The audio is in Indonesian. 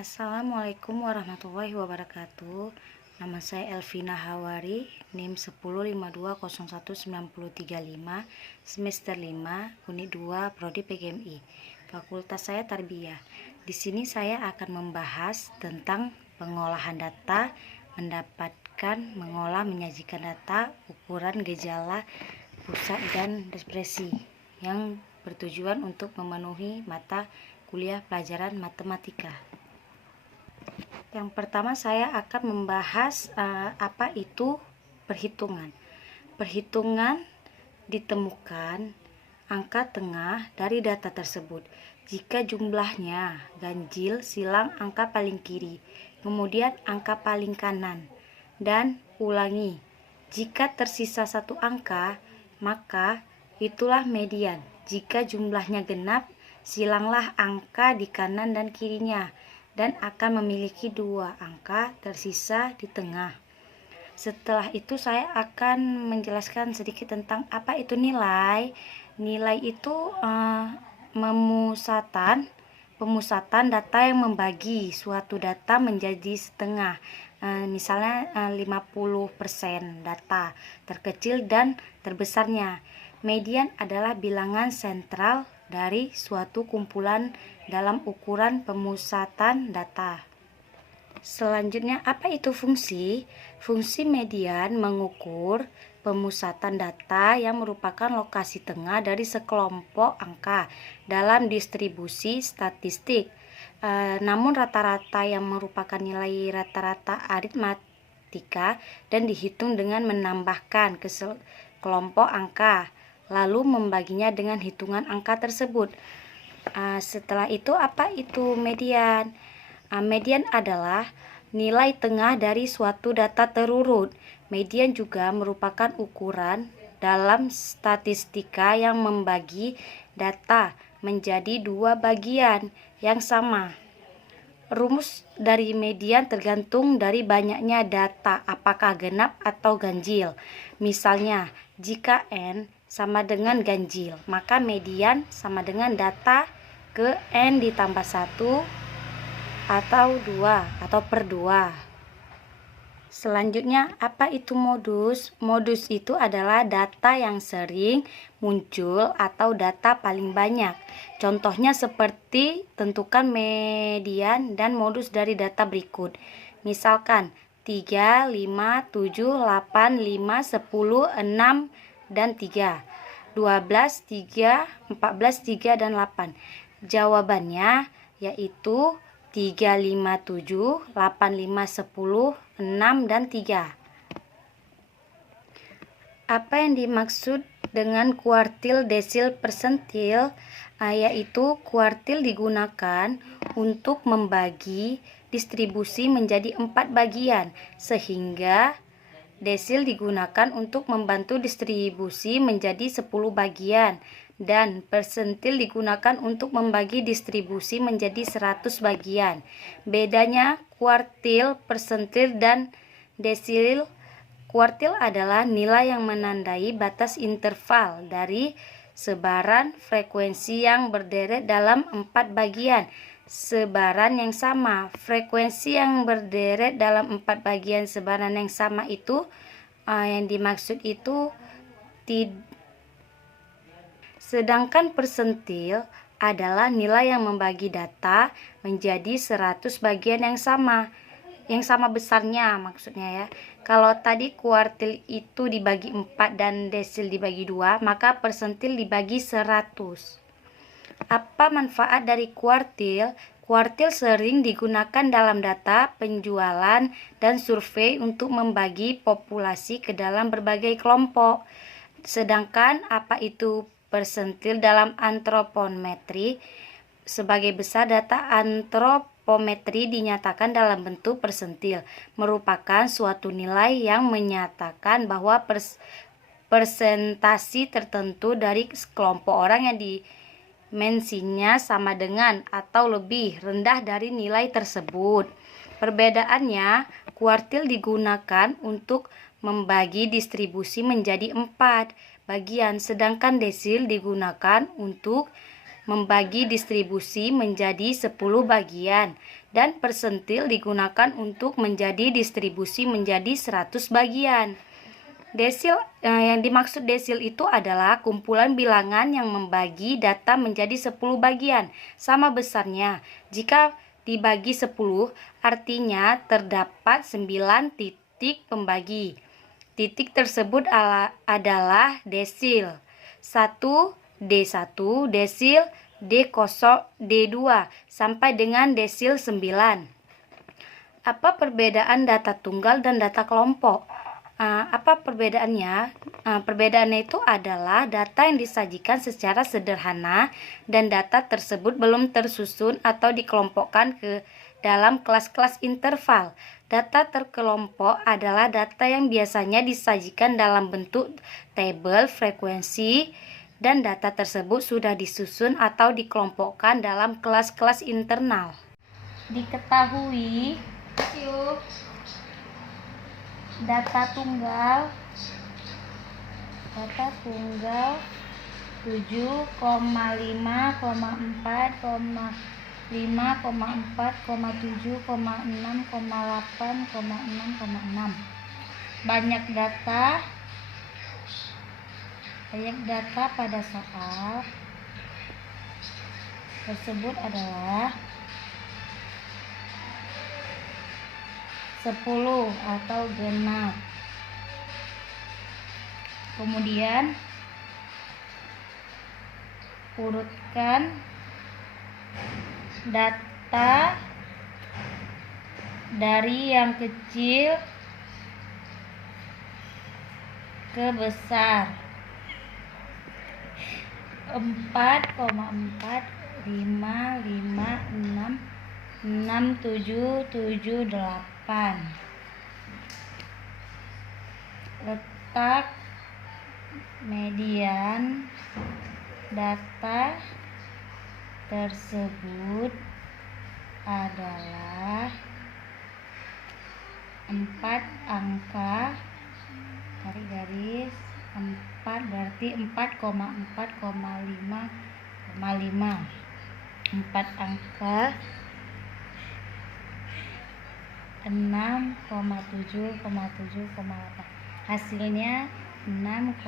Assalamualaikum warahmatullahi wabarakatuh. Nama saya Elvina Hawari, NIM 1052019035, semester 5, unit 2, prodi PGMI. Fakultas saya Tarbiyah. Di sini saya akan membahas tentang pengolahan data, mengolah, menyajikan data, ukuran, gejala, pusat dan ekspresi yang bertujuan untuk memenuhi mata kuliah pelajaran matematika. Yang pertama saya akan membahas apa itu perhitungan. Perhitungan ditemukan angka tengah dari data tersebut. Jika jumlahnya ganjil, silang angka paling kiri, kemudian angka paling kanan, dan ulangi. Jika tersisa satu angka, maka itulah median. Jika jumlahnya genap, silanglah angka di kanan dan kirinya, dan akan memiliki dua angka tersisa di tengah. Setelah itu saya akan menjelaskan sedikit tentang apa itu nilai. Nilai itu pemusatan data yang membagi suatu data menjadi setengah. Misalnya 50% data terkecil dan terbesarnya. Median adalah bilangan sentral dari suatu kumpulan dalam ukuran pemusatan data. Selanjutnya, apa itu fungsi? Fungsi median mengukur pemusatan data yang merupakan lokasi tengah dari sekelompok angka dalam distribusi statistik. Namun rata-rata yang merupakan nilai rata-rata aritmatika dan dihitung dengan menambahkan ke kelompok angka, lalu membaginya dengan hitungan angka tersebut. Setelah itu, apa itu median? Median adalah nilai tengah dari suatu data terurut. Median juga merupakan ukuran dalam statistika yang membagi data menjadi dua bagian yang sama. Rumus dari median tergantung dari banyaknya data, apakah genap atau ganjil. Misalnya, jika N sama dengan ganjil, maka median sama dengan data ke N ditambah 1 atau 2 atau per 2. Selanjutnya, apa itu modus? Modus itu adalah data yang sering muncul atau data paling banyak. Contohnya seperti tentukan median dan modus dari data berikut. Misalkan 3, 5, 7, 8, 5, 10, 6, dan 3. 12, 3, 14, 3, dan 8. Jawabannya yaitu 3, 5, 7, 8, 5, 10, 6, dan 3. Apa yang dimaksud dengan kuartil, desil, persentil? Yaitu kuartil digunakan untuk membagi distribusi menjadi 4 bagian, sehingga desil digunakan untuk membantu distribusi menjadi 10 bagian, dan persentil digunakan untuk membagi distribusi menjadi 100 bagian. Bedanya kuartil, persentil, dan desil. Kuartil adalah nilai yang menandai batas interval dari sebaran frekuensi yang berderet dalam 4 bagian sebaran yang sama. Frekuensi yang berderet dalam 4 bagian sebaran yang sama itu yang dimaksud itu sedangkan persentil adalah nilai yang membagi data menjadi 100 bagian yang sama besarnya maksudnya ya. Kalau tadi kuartil itu dibagi 4 dan desil dibagi 2, maka persentil dibagi 100. Apa manfaat dari kuartil? Kuartil sering digunakan dalam data penjualan dan survei untuk membagi populasi ke dalam berbagai kelompok. Sedangkan apa itu persentil dalam antropometri? Sebagai besar data antropometri dinyatakan dalam bentuk persentil, merupakan suatu nilai yang menyatakan bahwa persentasi tertentu dari kelompok orang yang dimensinya sama dengan atau lebih rendah dari nilai tersebut. Perbedaannya, kuartil digunakan untuk membagi distribusi menjadi 4 bagian, sedangkan desil digunakan untuk membagi distribusi menjadi 10 bagian. dan persentil digunakan untuk menjadi distribusi menjadi 100 bagian. Desil, yang dimaksud desil itu adalah kumpulan bilangan yang membagi data menjadi 10 bagian sama besarnya. Jika dibagi 10, artinya terdapat 9 titik pembagi. Titik tersebut adalah desil. 1, D1, desil, D0, D2, sampai dengan desil 9. Apa perbedaan data tunggal dan data kelompok? Apa perbedaannya? Perbedaannya itu adalah data yang disajikan secara sederhana dan data tersebut belum tersusun atau dikelompokkan ke dalam kelas-kelas interval. Data terkelompok adalah data yang biasanya disajikan dalam bentuk tabel frekuensi dan data tersebut sudah disusun atau dikelompokkan dalam kelas-kelas internal. Diketahui data tunggal 7,5,4,5,4,7,6,8,6,6. Banyak data pada saat tersebut adalah 10 atau genap. Kemudian urutkan data dari yang kecil ke besar. 4,4, 5, 5, 6, 6, 7, 7, 8. Letak median data tersebut adalah 4 angka, tarik garis 4 berarti 4,4,5,5. 4 angka 6,7,7,8. Hasilnya 6,6.